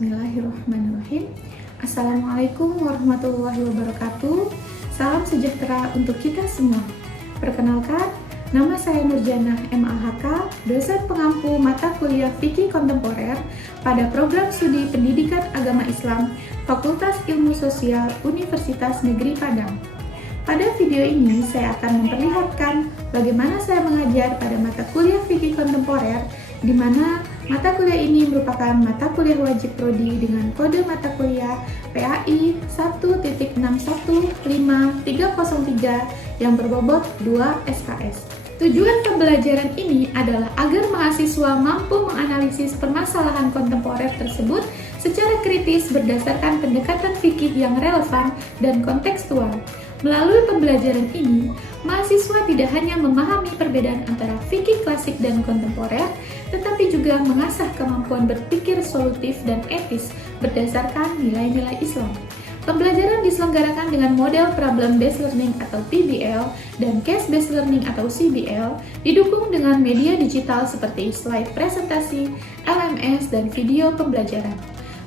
Bismillahirrahmanirrahim. Assalamualaikum warahmatullahi wabarakatuh. Salam sejahtera untuk kita semua. Perkenalkan, nama saya Nurjana MAHK, dosen pengampu mata kuliah Fikih Kontemporer pada program studi Pendidikan Agama Islam Fakultas Ilmu Sosial Universitas Negeri Padang. Pada video ini, saya akan memperlihatkan bagaimana saya mengajar pada mata kuliah Fikih Kontemporer, di mana mata kuliah ini merupakan mata kuliah wajib prodi dengan kode mata kuliah PAI 1.615.303 yang berbobot 2 SKS. Tujuan pembelajaran ini adalah agar mahasiswa mampu menganalisis permasalahan kontemporer tersebut secara kritis berdasarkan pendekatan fikih yang relevan dan kontekstual. Melalui pembelajaran ini, mahasiswa tidak hanya memahami perbedaan antara fikih klasik dan kontemporer, tetapi juga mengasah kemampuan berpikir solutif dan etis berdasarkan nilai-nilai Islam. Pembelajaran diselenggarakan dengan model Problem Based Learning atau PBL dan Case Based Learning atau CBL, didukung dengan media digital seperti slide presentasi, LMS, dan video pembelajaran.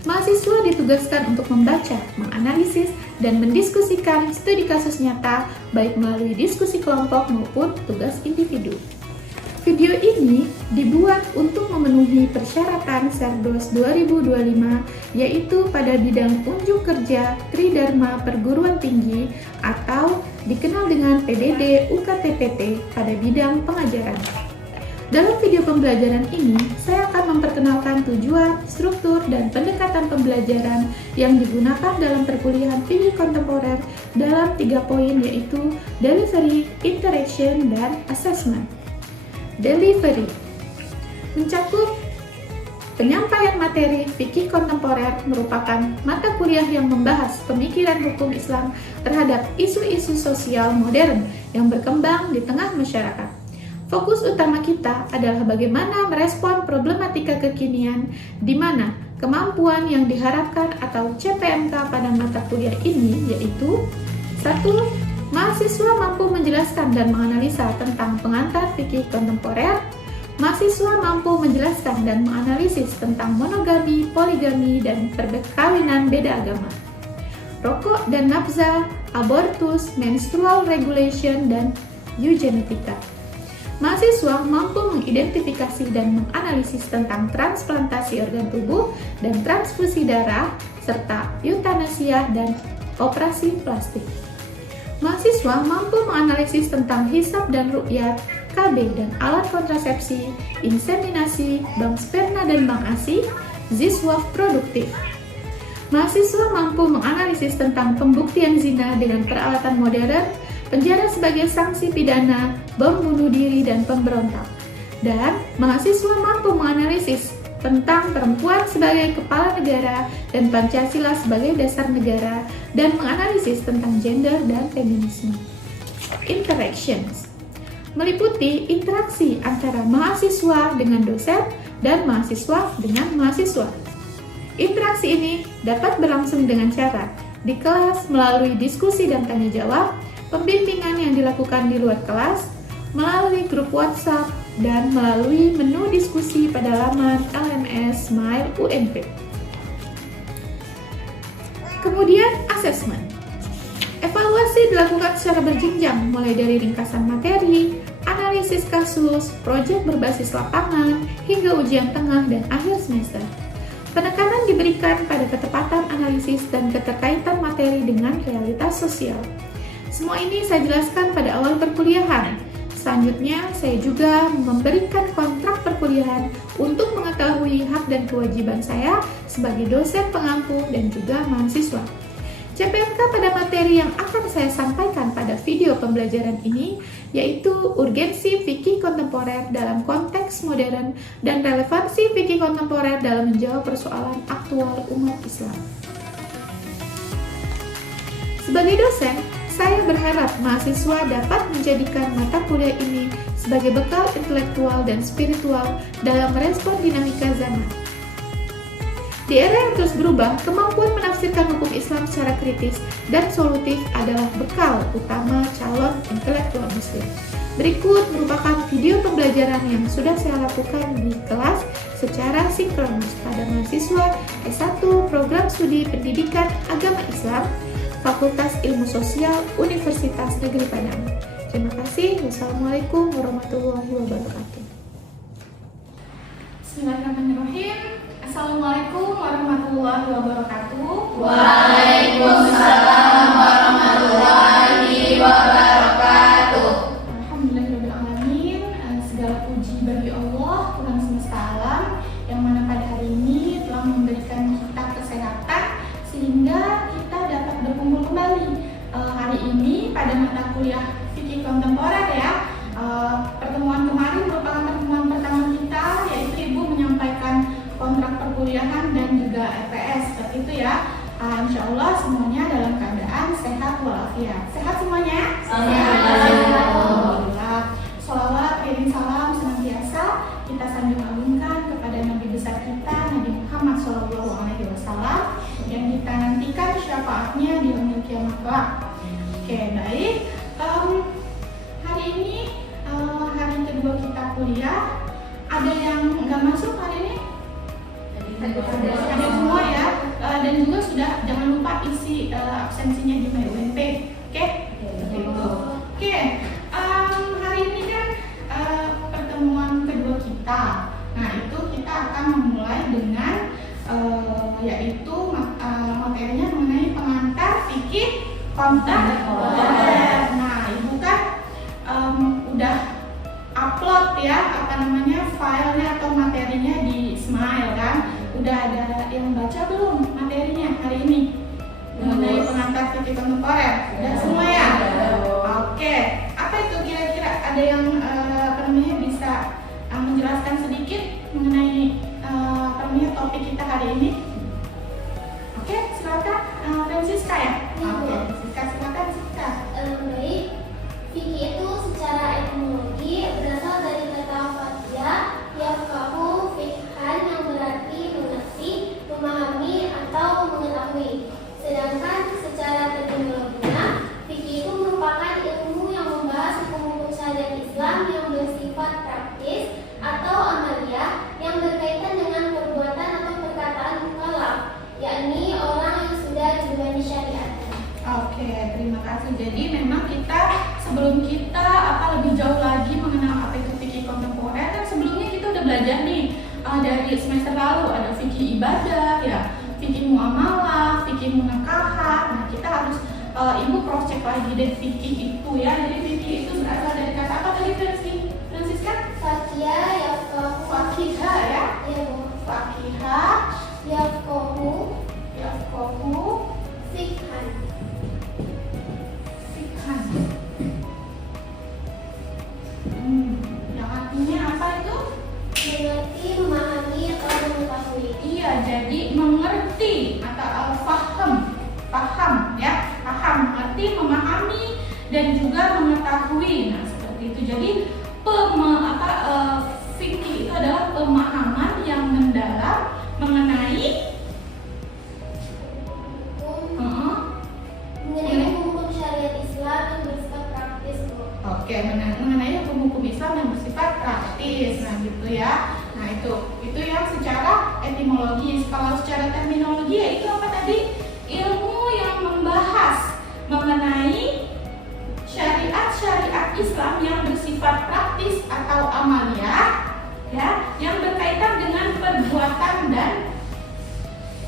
Mahasiswa ditugaskan untuk membaca, menganalisis, dan mendiskusikan studi kasus nyata, baik melalui diskusi kelompok maupun tugas individu. Video ini dibuat untuk memenuhi persyaratan Serdos 2025, yaitu pada bidang unjuk kerja Tridharma Perguruan Tinggi atau dikenal dengan PDD UKTPT pada bidang pengajaran. Dalam video pembelajaran ini, saya akan memperkenalkan tujuan, struktur, dan pendekatan pembelajaran yang digunakan dalam perkuliahan fikih kontemporer dalam 3 poin, yaitu delivery, interaction, dan assessment. Delivery mencakup penyampaian materi fikih kontemporer, merupakan mata kuliah yang membahas pemikiran hukum Islam terhadap isu-isu sosial modern yang berkembang di tengah masyarakat. Fokus utama kita adalah bagaimana merespon problematika kekinian, di mana kemampuan yang diharapkan atau CPMK pada mata kuliah ini yaitu 1. Mahasiswa mampu menjelaskan dan menganalisa tentang pengantar fikih kontemporer. Mahasiswa mampu menjelaskan dan menganalisis tentang monogami, poligami, dan perkawinan beda agama. Rokok dan nafsa, abortus, menstrual regulation, dan eugenetika. Mahasiswa mampu mengidentifikasi dan menganalisis tentang transplantasi organ tubuh dan transfusi darah, serta eutanasia dan operasi plastik. Mahasiswa mampu menganalisis tentang hisab dan ruqyat, KB dan alat kontrasepsi, inseminasi, bank sperma dan bank ASI, ziswaf produktif. Mahasiswa mampu menganalisis tentang pembuktian zina dengan peralatan modern, penjara sebagai sanksi pidana, bom bunuh diri, dan pemberontak. Dan mahasiswa mampu menganalisis tentang perempuan sebagai kepala negara dan Pancasila sebagai dasar negara, dan menganalisis tentang gender dan feminisme. Interactions meliputi interaksi antara mahasiswa dengan dosen dan mahasiswa dengan mahasiswa. Interaksi ini dapat berlangsung dengan cara di kelas melalui diskusi dan tanya jawab, pembimbingan yang dilakukan di luar kelas, melalui grup WhatsApp, dan melalui menu diskusi pada laman LMS Smile UNP. Kemudian, assessment. Evaluasi dilakukan secara berjenjang, mulai dari ringkasan materi, analisis kasus, proyek berbasis lapangan, hingga ujian tengah dan akhir semester. Penekanan diberikan pada ketepatan analisis dan keterkaitan materi dengan realitas sosial. Semua ini saya jelaskan pada awal perkuliahan. Selanjutnya, saya juga memberikan kontrak perkuliahan untuk mengetahui hak dan kewajiban saya sebagai dosen pengampu dan juga mahasiswa. CPMK pada materi yang akan saya sampaikan pada video pembelajaran ini yaitu urgensi fikih kontemporer dalam konteks modern dan relevansi fikih kontemporer dalam menjawab persoalan aktual umat Islam. Sebagai dosen, saya berharap mahasiswa dapat menjadikan mata kuliah ini sebagai bekal intelektual dan spiritual dalam merespon dinamika zaman. Di era yang terus berubah, kemampuan menafsirkan hukum Islam secara kritis dan solutif adalah bekal utama calon intelektual muslim. Berikut merupakan video pembelajaran yang sudah saya lakukan di kelas secara sinkronus pada mahasiswa S1 Program Studi Pendidikan Agama Islam Fakultas Ilmu Sosial Universitas Negeri Padang. Terima kasih. Wassalamualaikum warahmatullahi wabarakatuh. Bismillahirrahmanirrahim. Assalamualaikum warahmatullahi wabarakatuh. Waalaikumsalam warahmatullahi wabarakatuh. Alhamdulillahirrahmanirrahim. Segala puji bagi Allah, Tuhan semesta alam, yang mana pada hari ini telah memberikan kita kesehatan sehingga kita dapat berkumpul kembali. Hari ini pada mata kuliah fikih kontemporer ya. Pertemuan kemarin merupakan pertemuan pertama kita, yaitu Ibu menyampaikan kontrak perkuliahan dan juga EPS seperti itu ya. Insya Allah semuanya dalam keadaan sehat walafiat. Sehat semuanya? Alhamdulillah. Sholawat, kirim salam senantiasa kita sanjung agungkan kepada Nabi besar kita, Nabi Muhammad SAW, yang kita nantikan syafaatnya di yaumil kiamat kelak. Oke, baik. Hari ini hari kedua kita kuliah. Ada yang nggak masuk hari ini? Ada semua ya. Dan juga sudah jangan lupa isi absensinya di MyUNP. Oke? Oke. Hari ini kan pertemuan kedua kita. Nah, itu kita akan memulai dengan yaitu materinya mengenai pengantar fikih kontemporer. Nah, Ibu kan udah upload ya filenya atau materinya di Smile kan. Udah ada yang baca belum materinya hari ini mengenai pengantar fikih kontemporer? Udah semua ya? Oke. Apa itu kira-kira, ada yang bisa menjelaskan sedikit mengenai topik kita hari ini? Oke, silakan Francisca ya. Oke, Francisca, silakan Francisca. Baik, fikih itu secara etimologi berasal dari kata fathiyah yafqahu fiqhan, yang berarti mengerti, memahami atau mengetahui. Sedangkan secara terminologinya, fikih itu merupakan ilmu yang membahas hukum-hukum syariat Islam yang bersifat praktis atau amaliyah yang berkaitan dengan perbuatan atau perkataan mukallaf, yakni orang yang sudah dibebani syariat. Oke, terima kasih. Jadi memang sebelum kita lebih jauh lagi mengenal apa itu fikih kontemporer, kan sebelumnya kita udah belajar nih dari semester lalu ada fikih ibadah ya, fikih muamalah, fikih munakahat. Nah, kita harus Ibu cross check lagi deh fikih itu ya. Jadi fikih itu berasal dari kata apa tadi Francisca? Fathiyah yafqahu, Fakihah ya. ya, Fakihah yafqahu fiqhan. Fikhan. Yang artinya apa itu? Mengerti, memahami atau mengetahui. Iya, jadi mengerti atau paham ya, mengerti, memahami dan juga mengetahui. Nah, seperti itu. Jadi fikih itu adalah pemahaman yang mendalam mengenai hukum syariat Islam yang bersifat praktis. Oke, mengenai hukum-hukum Islam yang bersifat praktis. Nah, gitu ya. Nah, itu yang secara etimologis. Kalau secara terminologi ya itu apa tadi? Ilmu yang membahas mengenai syariat Islam yang bersifat praktis atau amaliyah ya, yang berkaitan dengan perbuatan dan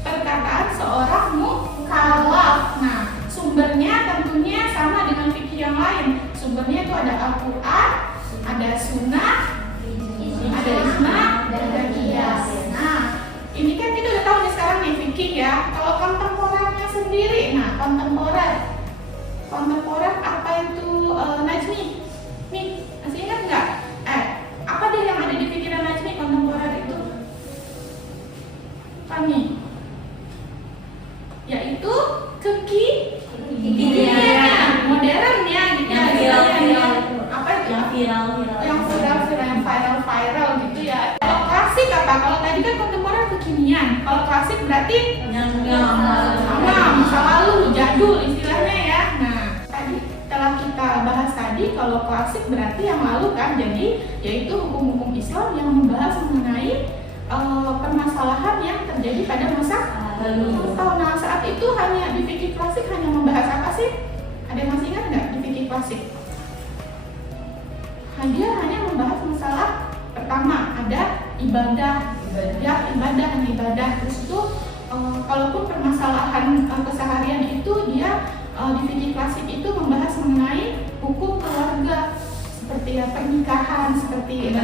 perkataan seorang mukallaf. Nah, sumbernya tentunya sama dengan fikih yang lain. Sumbernya itu ada Al-Quran, ada Sunnah, ada Ijma, dan ada Qiyas. Nah, ini kan kita udah tahu nih sekarang nih fikih ya. Kalau kontemporernya sendiri, nah kontemporer apa itu Najmi? Nih, masih ingat nggak? Apa deh yang ada di pikiran Najmi kontemporer itu? Apa nih? Yaitu kekinian, modern ya, gitu ya. Apa itu? Yang viral gitu ya. Kalau klasik apa? Kalau tadi kan kontemporer kekinian. Kalau klasik berarti masa lalu, jadul istilahnya ya. Nah, tadi telah kita bahas tadi tadi kalau klasik berarti yang lalu kan, jadi yaitu hukum-hukum Islam yang membahas mengenai permasalahan yang terjadi pada masa lalu. Nah, saat itu hanya di fikih klasik hanya membahas apa sih? Ada yang masih ingat nggak di fikih klasik? Dia hanya membahas masalah pertama ada ibadah. Terus itu kalaupun permasalahan keseharian itu dia di fikih klasik itu membahas mengenai hukum keluarga seperti ya pernikahan, seperti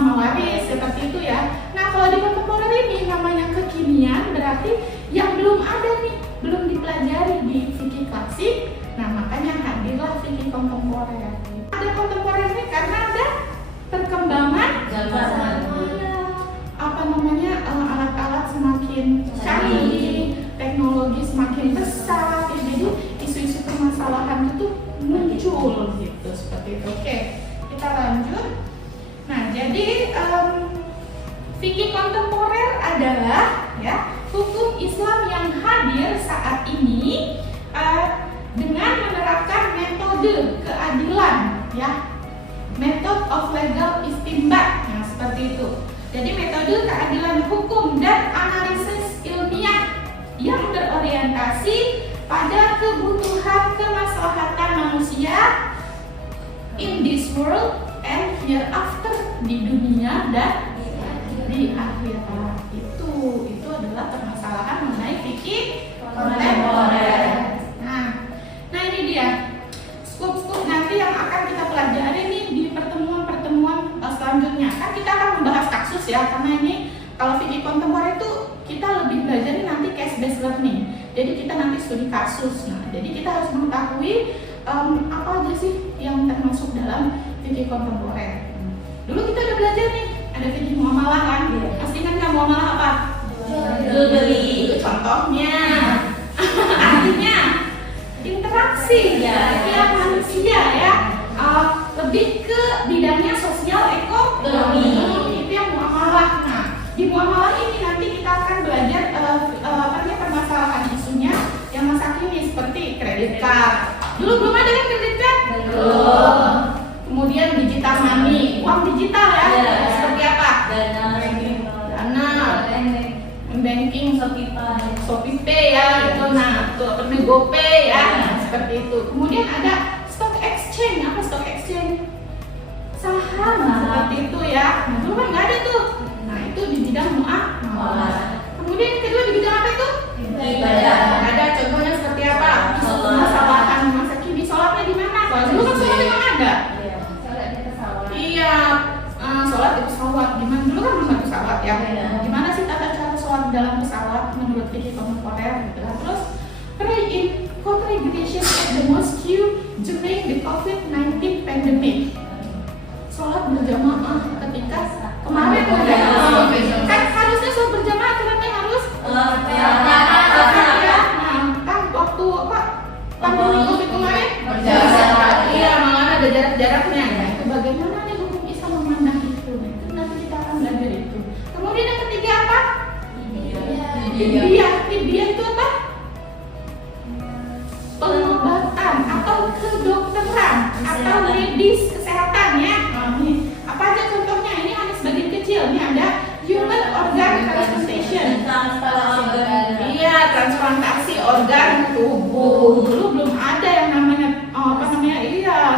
mewaris seperti itu ya. Nah, kalau di kontemporer ini namanya kekinian berarti yang belum ada nih, belum dipelajari di fikih klasik. Nah, makanya hadirlah fikih kontemporer. Ada kontemporer ini karena ada perkembangan alat-alat semakin canggih, teknologi semakin besar, ya, jadi isu-isu permasalahan itu muncul gitu seperti itu. Oke, kita lanjut. Nah, jadi fikih kontemporer adalah ya hukum Islam yang hadir saat ini dengan menerapkan metode keadilan, ya, method of legal istinbat, nah seperti itu. Jadi metode keadilan hukum dan analisis ilmiah yang berorientasi pada kebutuhan kemaslahatan manusia in this world and hereafter, di dunia dan di akhirat. Itu adalah permasalahan mengenai fikih kontemporer. Nah ini dia skop-skop nanti yang akan kita pelajari nih di pertemuan-pertemuan selanjutnya. Kan kita akan membahas kasus ya, karena ini kalau fikih kontemporer itu kita lebih belajar nanti case based learning. Jadi kita nanti studi kasus. Nah, jadi kita harus mengetahui apa aja sih yang termasuk dalam fikih kontemporer. Dulu kita udah belajar nih, ada fikih muamalah kan? Pasti kan nggak muamalah apa? Jual beli. Itu contohnya. Artinya interaksi ya manusia ya, lebih ke bidangnya sosial ekonomi. Itu yang muamalah. Nah, di muamalah ini nanti kita akan belajar permasalahan isunya yang masa kini seperti kredit card. Dulu belum ada kan kredit card? Belum. Kemudian digital money, uang digital ya. Seperti apa? Dana, banking, ShopeePay ya, itu nah, itu GoPay ya, seperti itu. Kemudian ada stock exchange, apa stock exchange? Saham, seperti itu ya. Nah, dulu kan nggak ada tuh. Nah, itu di bidang muamalah. Kemudian kedua di bidang apa itu? Ibadah. Ada contohnya seperti apa? Permasalahan masa kini, sholatnya di mana? Kalau dulu kan sholat memang ada. Sholat di pesawat. Iya, sholat di pesawat. Gimana? Dulu kan belum ada pesawat ya. Gimana sih tata cara sholat dalam pesawat menurut fikih kontemporer gitu. Terus pray in congregation at the mosque during the COVID-19 pandemic. Sholat berjamaah ketika kemarin kan harusnya sholat berjamaah karena harus kan waktu apa pandemi COVID kemarin berjarak, iya malah ada jarak-jaraknya. Itu bagaimana nih hukum Islam memandang itu? Itu nanti kita akan belajar itu. Kemudian yang ketiga apa? Tibia itu apa? Pengobatan atau kedokteran atau medis kesehatan ya. Apa aja contohnya? Ini hanya sebagian kecil. Ini ada human organ transplantation. Iya, transplantasi organ tubuh. Dulu belum ada yang namanya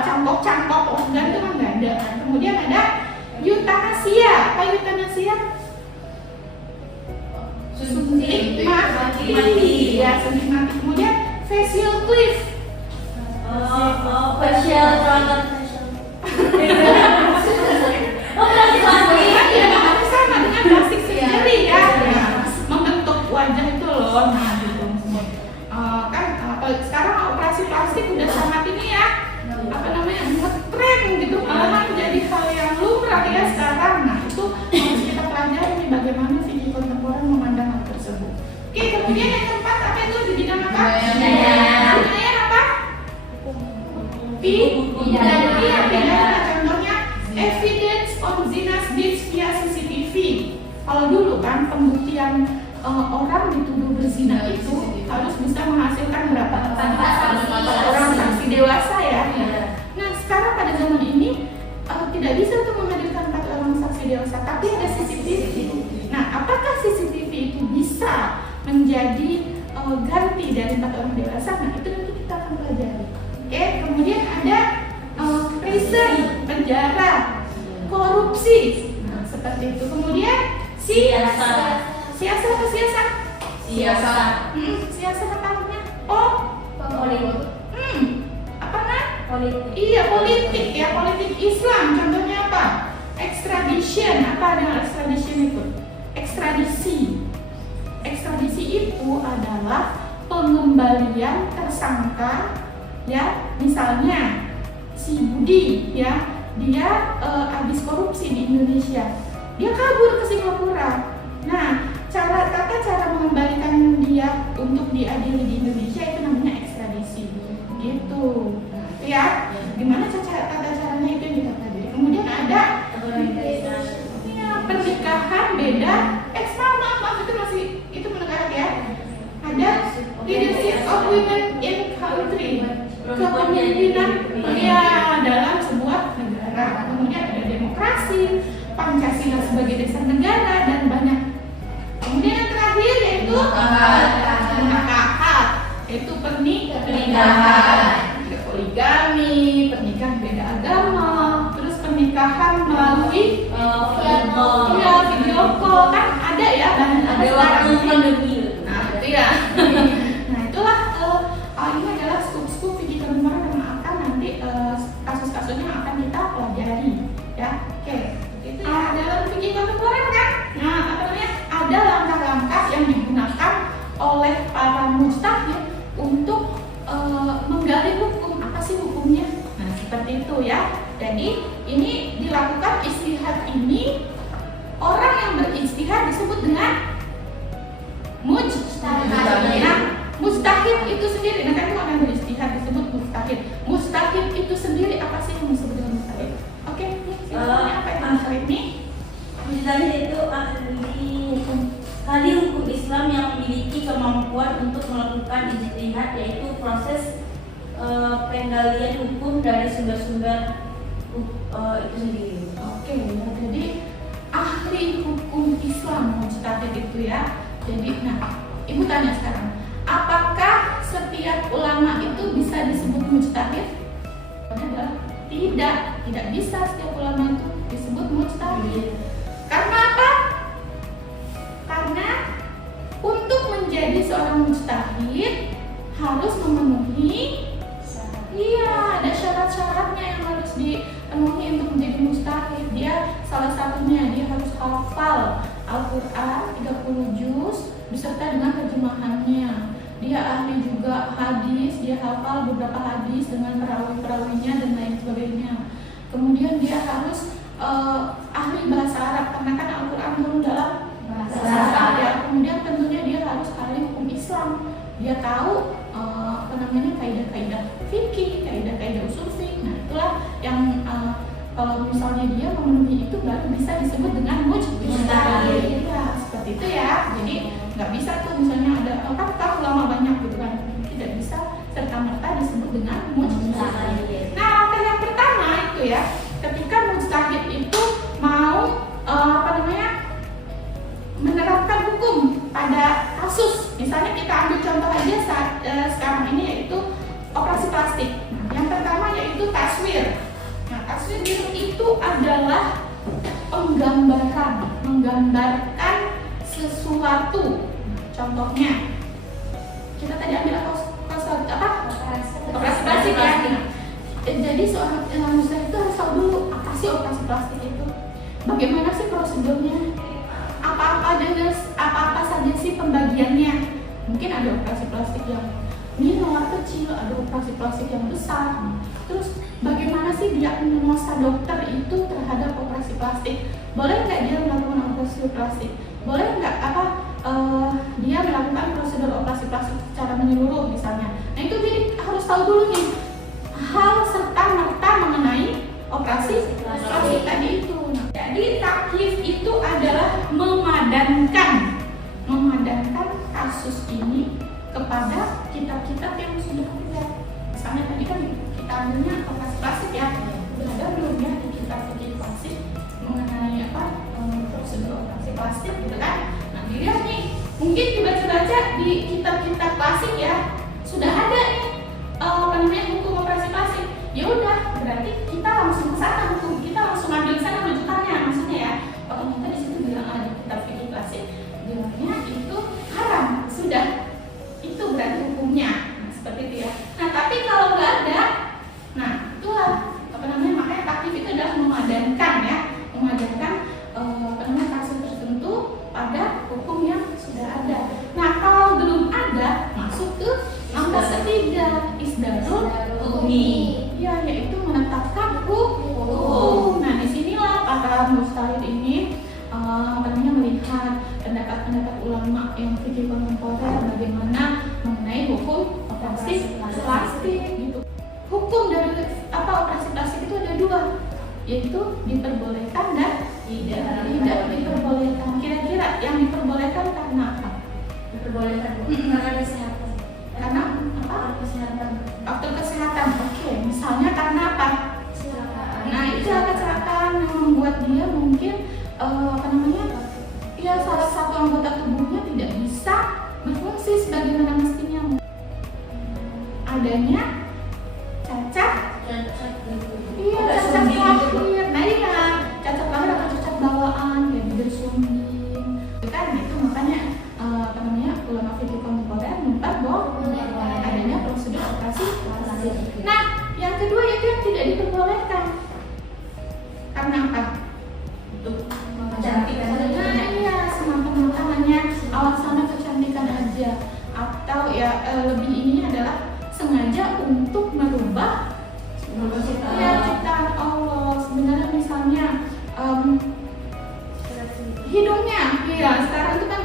cangkok-cangkok organ itu kan nggak ada. Kemudian ada eutanasia. Apa eutanasia? Suntik mati. Ya, suntik mati. Kemudian facial cliff. Facial transplantation. Sama dengan plastik surgery ya. Membentuk wajah itu loh. Nah, gitu. Kan sekarang operasi plastik udah sangat ini ya. Ngetren gitu. Malah menjadi hal yang lumrah ya sekarang. Nah, itu harus kita pelajari nih bagaimana fikih kontemporer memandang hal tersebut. Oke, kemudian yang keempat apa itu di bidang apa? Budaya apa? Pidana. Contohnya evidence on zina deeds via CCTV. Kalau dulu kan pembuktian orang dituduh berzina itu harus bisa menghasilkan berapa orang saksi dewasa ya. Nah sekarang pada zaman ini tidak bisa untuk menghadirkan 4 orang saksi dewasa, tapi ada CCTV. Nah apakah CCTV itu bisa menjadi ganti dari 4 orang dewasa? Nah itu nanti kita akan pelajari. Oke, kemudian ada prison, penjara, korupsi, nah, seperti itu. Kemudian siasat apa siasat? Siasat apa artinya? Politik. Apa nah? Iya politik ya, politik Islam. Contohnya apa? Extradition. Apa dengan extradition itu? Ekstradisi itu adalah pengembalian tersangka ya, misalnya si Budi ya, dia habis korupsi di Indonesia, dia kabur ke Singapura. Nah, tata cara mengembalikan dia untuk diadili di Indonesia itu namanya ekstradisi, gitu ya. Gimana tata caranya itu yang kita pelajari. Kemudian ada ya, pernikahan beda. Maaf itu menekan ya. Ada leadership of women in country, kepemimpinan pria dalam sebuah negara. Kemudian ada demokrasi, Pancasila sebagai dasar negara, dan banyak. Kemudian yang terakhir yaitu nikahan, yaitu pernikahan, poligami, pernikahan beda agama, terus pernikahan melalui video call kan ada ya, dan ada waktu pandemi. Nah itu ya. Nah itulah ini adalah scoop fikih kebenaran yang akan nanti kasus-kasusnya yang akan kita pelajari ya. Oke, itu ya dalam fikih kontemporer kan. Nah apa namanya, ada langkah-langkah yang digunakan oleh para mujtahid untuk menggali hukum. Apa sih hukumnya? Nah seperti itu ya. Jadi ini dilakukan ijtihad ini, orang yang berijtihad disebut dengan mujtahid. Nah, mujtahid itu sendiri, nah kan itu orang berijtihad disebut mujtahid. Mujtahid itu sendiri apa sih yang disebut dengan mujtahid? Oke, apa itu mujtahid ini? Mujtahid itu ahli hukum Islam yang memiliki kemampuan untuk melakukan ijtihad, yaitu proses penggalian hukum dari sumber-sumber itu sendiri. Oke, ya, jadi ahli hukum Islam mujtahid itu ya. Jadi, nah, ibu tanya sekarang, apakah setiap ulama itu bisa disebut mujtahid? Tidak bisa setiap ulama itu disebut mujtahid. Karena apa? Karena untuk menjadi seorang mujtahid harus memenuhi ada syarat-syaratnya yang harus dipenuhi untuk menjadi mujtahid. Dia salah satunya dia harus hafal Al-Quran 30 juz beserta dengan terjemahannya. Dia ahli juga hadis, dia hafal beberapa hadis dengan perawi-perawinya dan lain sebagainya. Kemudian dia harus ahli bahasa Arab karena kan Al-Quran turun dalam bahasa Arab ya. Kemudian tentunya dia harus ahli hukum Islam. Dia tahu kaidah-kaidah fikih, kaidah-kaidah usul fikih. Nah itulah yang kalau misalnya dia memenuhi itu baru bisa disebut dengan mujtahid. Ya, seperti itu ya. Jadi nggak bisa tuh misalnya ada tahu ulama banyak gitu kan, tidak bisa serta-merta disebut dengan mujtahid. Nah langkah yang pertama itu ya, ketika mujtahid itu mau menerapkan hukum pada kasus. Misalnya kita ambil contoh aja sekarang ini yaitu operasi plastik. Nah, yang pertama yaitu taswir. Nah, taswir itu adalah menggambarkan sesuatu. Contohnya, kita tadi ambil operasi plastik ya. Jadi seorang mujtahid itu harus tahu dulu apa sih operasi plastik itu, bagaimana sih prosedurnya, apa saja sih pembagiannya. Mungkin ada operasi plastik yang minor, kecil, ada operasi plastik yang besar. Terus bagaimana sih diagnosa dokter itu terhadap operasi plastik? Boleh nggak dia melakukan operasi plastik? Boleh nggak dia melakukan prosedur operasi plastik secara menyeluruh misalnya? Nah itu jadi harus tahu dulu nih hal serta merta mengenai operasi plastik tadi itu. Jadi takyif itu adalah memadankan kasus ini kepada kitab-kitab yang sudah ada. Misalnya tadi kan kita ambilnya operasi plastik ya, sudah ada belum ya di kitab-kitab plastik mengenai prosedur operasi plastik gitu kan. Nah dilihat nih, mungkin dibaca-baca di kitab-kitab plastik ya sudah ada nih hukum operasi plastik. Ya udah, berarti kita langsung ke sana, hukum kita langsung ambil ke sana rujukannya, maksudnya ya. Kalau kita di situ bilang ada kitab fikih plastik, bilangnya itu haram, sudah itu berarti hukumnya. Nah, seperti itu ya. Nah tapi kalau nggak ada, nah itulah makanya taklif itu adalah memadankan ya, memadankan kasus tertentu pada hukum yang sudah ada. Nah kalau belum ada, masuk ke nomor ketiga, isdarul hukmi. Ya, yaitu menetapkan hukum. Nah, disinilah para mujtahid ini melihat pendapat-pendapat ulama yang fikih kontemporer bagaimana mengenai hukum operasi plastik gitu. Hukum dari operasi plastik itu ada dua, yaitu diperbolehkan dan tidak diperbolehkan. Kira-kira yang diperbolehkan karena apa? Diperbolehkan karena kesehatan. Karena apa? Kesehatan. Faktor kesehatan. Oke, misalnya karena apa? Nah, itu kecelakaan yang membuat dia mungkin ya salah satu anggota tubuhnya tidak bisa berfungsi sebagaimana mestinya. Adanya cacat. Iya, cacat lahir. Nah, iya, cacat lahir atau cacat bawaan, kayak bibir sumbing. Kan itu makanya ulama fikih kontemporer membuat bahwa adanya prosedur operasi plastik. Nah, yang kedua yaitu yang tidak diperbolehkan. Karena apa? Untuk kecantikan. Nah, iya, semata-mata hanya alasannya kecantikan aja, atau ya lebih ini adalah sengaja untuk merubah ciptaan Allah. Sebenarnya misalnya hidungnya, ya sekarang itu kan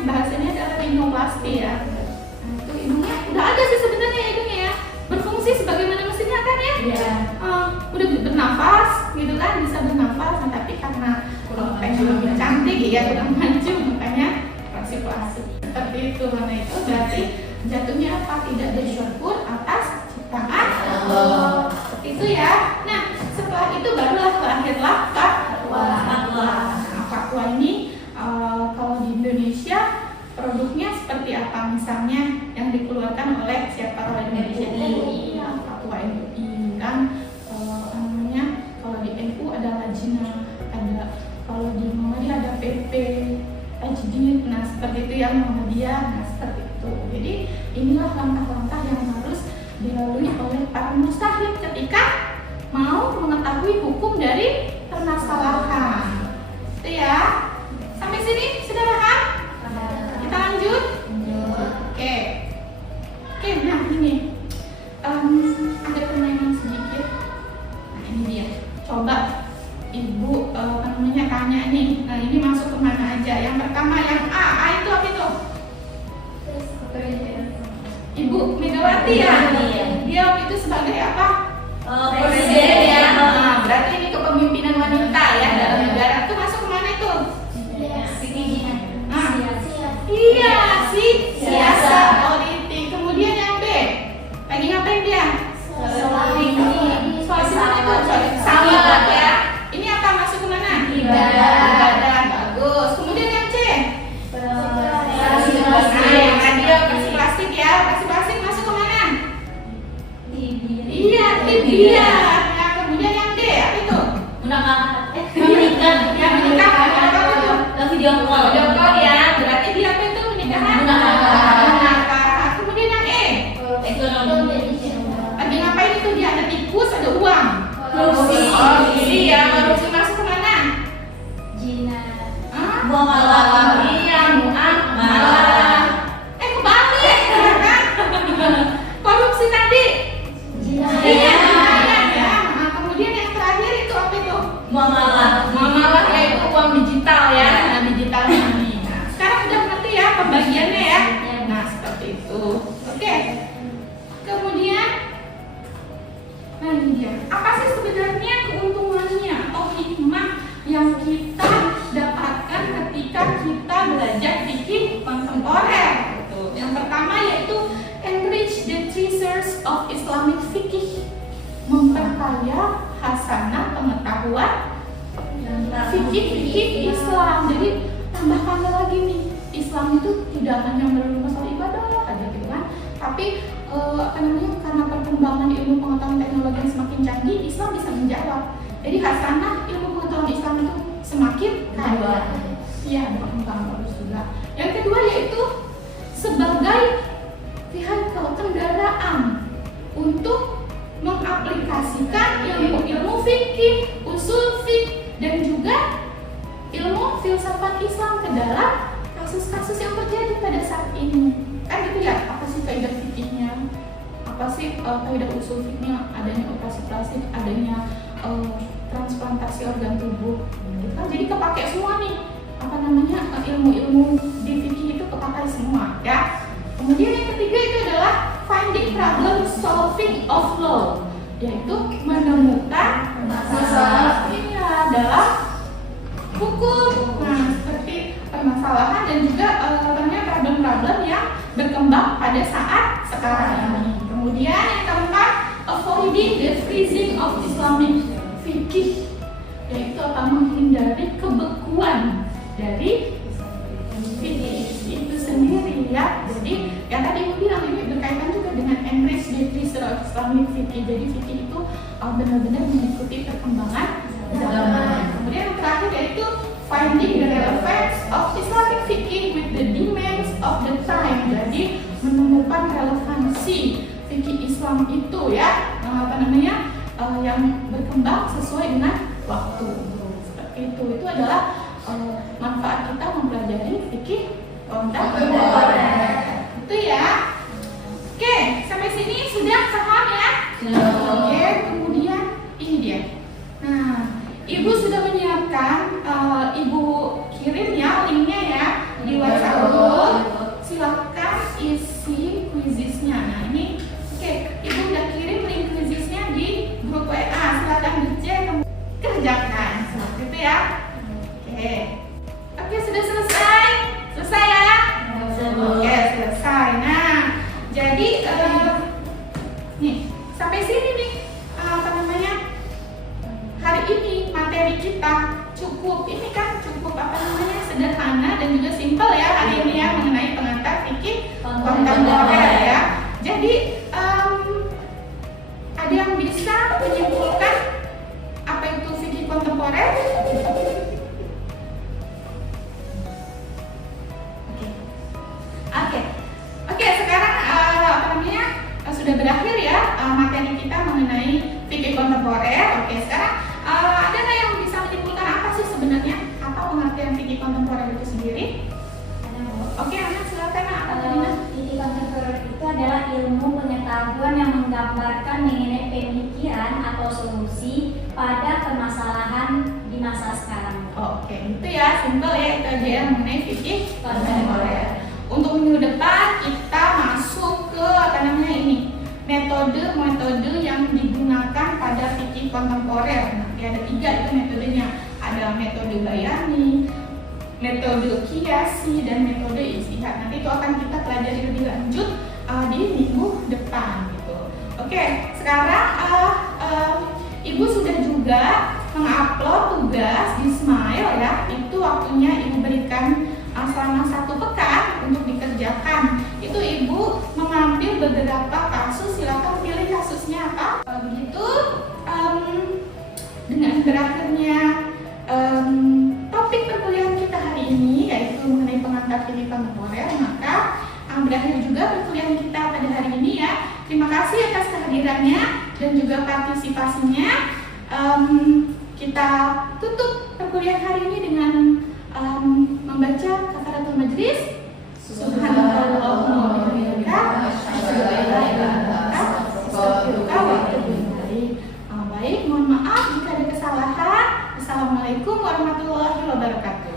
bahasanya adalah rinoplasti ya. Nah, itu hidungnya udah ada sih sebenarnya hidungnya ya, berfungsi sebagaimana mestinya kan ya. Udah bernafas gitu kan, bisa bernafas, tapi karena pengen lebih cantik ya, kurang maju, makanya operasi plastik seperti itu. Karena itu berarti jatuhnya apa? Tidak bersyukur atas ciptaan Allah. Seperti itu ya. Nah, setelah itu barulah lahirlah fatwa. Nah, fatwa ini kalau di Indonesia produknya seperti apa? Misalnya yang dikeluarkan oleh siapa kalau di Indonesia ini? Fatwa MUI kan. Kalau di NU ada Lajnah, ada kalau di Muhammadiyah ada PP, Tajdid. Nah, seperti itu yang Muhammadiyah. Nah, seperti itu. Jadi inilah langkah-langkah yang harus dilalui oleh para mujtahid ketika mau mengetahui hukum dari permasalahan. Itu ya. Sampai sini sudah paham? Kita lanjut? Oke. Nah ini ada permainan sedikit. Nah ini dia. Coba ibu tanya nih. Nah ini masuk kemana aja? Yang pertama yang A itu apa itu? Ibu Megawati ya? Dia waktu itu sebagai apa? Presiden ya. Nah, berarti ini kepemimpinan wanita ya dalam negara. Itu masuk kemana itu? Iya, siasat politik. Kemudian yang B, lagi ngapain dia? Salat ya. Ini apa masuk kemana? Ibadah. Bagus. Kemudian yang C, yang radio operasi plastik ya. Operasi plastik masuk kemana? Iya, media. Nah, kemudian yang D, apa itu? Menikah. Apa itu? Video call ya. Berarti dia apa itu pernikahan? Kemudian yang E, ekonomi. lagi ngapain itu dia? Ada tikus, ada uang. Korupsi ya. Korupsi masuk kemana? Muamalah. Iya, muamalah. Kebalik ya kan? Korupsi tadi. Iya. Nah, kemudian yang terakhir itu apa itu? Muamalah yaitu uang digital ya. Nah, digital ini. Nah, sekarang udah ngerti ya pembagiannya ya. Nah, seperti itu. Oke. Kemudian nah ini dia. Apa sih sebenarnya keuntungannya atau hikmah yang kita dapatkan ketika kita belajar fikih kontemporer? fikih, memperkaya hasanah pengetahuan fikih Islam. Jadi tambahkan lagi nih, Islam itu tidak hanya melulu masalah ibadah aja gitu kan, tapi karena perkembangan ilmu pengetahuan teknologi yang semakin canggih, Islam bisa menjawab. Jadi hasanah ilmu pengetahuan Islam itu semakin kaya. Iya, berkembang terus juga. Yang kedua yaitu sebagai vehicle kendaraan untuk mengaplikasikan ilmu fikih, usul fikih, dan juga ilmu filsafat Islam ke dalam kasus-kasus yang terjadi pada saat ini. Kan gitu ya, apa sih kaidah fikihnya, apa sih kaidah usul fikihnya, adanya operasi plastik, adanya transplantasi organ tubuh gitu kan. Jadi kepake semua nih, ilmu-ilmu di fikih itu kepakai semua ya. Kemudian yang ketiga itu adalah finding problem solving of law, yaitu menemukan masalah dalam hukum. Nah, seperti permasalahan dan juga problem-problem yang berkembang pada saat sekarang ini. Kemudian yang keempat, avoiding the freezing of Islamic fikih, yaitu menghindari kebekuan dari fikih itu sendiri ya. Jadi yang tadi aku bilang ini berkaitan juga dengan enrich the freezer of Islamic fikih. Jadi fikih itu benar-benar mengikuti perkembangan zaman. Kemudian yang terakhir yaitu finding the relevance of Islamic fikih with the demands of the time. Jadi menemukan relevansi fikih Islam itu ya, yang berkembang sesuai dengan waktu. Seperti itu adalah manfaat kita mempelajari fikih kontemporer. Itu ya. Oke, sampai sini sudah paham ya? Oke, kemudian ini dia. Nah, Ibu sudah menyiapkan, Ibu kirim ya linknya ya di WhatsApp group. Silakan isi quizisnya. Nah ini, oke, Ibu udah kirim link quizisnya di grup WA. Silakan dicek, kerjakan seperti itu ya. Oke, sudah selesai? Selesai ya? Oke, selesai. Nah, jadi nih sampai sini nih hari ini materi kita cukup sederhana dan juga simpel ya hari ini ya, mengenai pengantar fikih kontemporer ya. Jadi ada yang bisa menyimpulkan apa itu fikih kontemporer? Oke, sekarang sudah berakhir ya materi kita mengenai fikih kontemporer. Oke, sekarang ada nggak yang bisa menyimpulkan apa sih sebenarnya pengertian fikih kontemporer itu sendiri? Oke, Ana silakan. Fikih kontemporer itu adalah ilmu pengetahuan yang menggambarkan mengenai pemikiran atau solusi pada permasalahan di masa sekarang. Oke, itu ya, simpel ya, itu aja yang mengenai fikih kontemporer. Untuk minggu depan kita masuk ke metode yang digunakan pada fikih kontemporer. Nah, ada 3 itu metodenya. Ada metode bayani, metode kiasi, dan metode ijtihad. Nanti itu akan kita pelajari lebih lanjut di minggu depan gitu. Oke, sekarang Ibu sudah juga mengupload tugas di Smile ya. Itu waktunya Ibu berikan selama 1 pekan untuk dikerjakan. Itu Ibu mengambil beberapa kasus, silakan pilih kasusnya apa. Begitu dengan berakhirnya topik perkuliahan kita hari ini, yaitu mengenai pengantar fikih kontemporer, maka berakhir juga perkuliahan kita pada hari ini ya. Terima kasih atas kehadirannya dan juga partisipasinya. Kita tutup perkuliahan hari ini dengan membaca kafaratul majlis. Subhanallahumma wa bihamdika, asyhadu an la ilaha illa anta, astaghfiruka wa atubu ilaik. Baik, mohon maaf jika ada kesalahan. Assalamualaikum warahmatullahi wabarakatuh.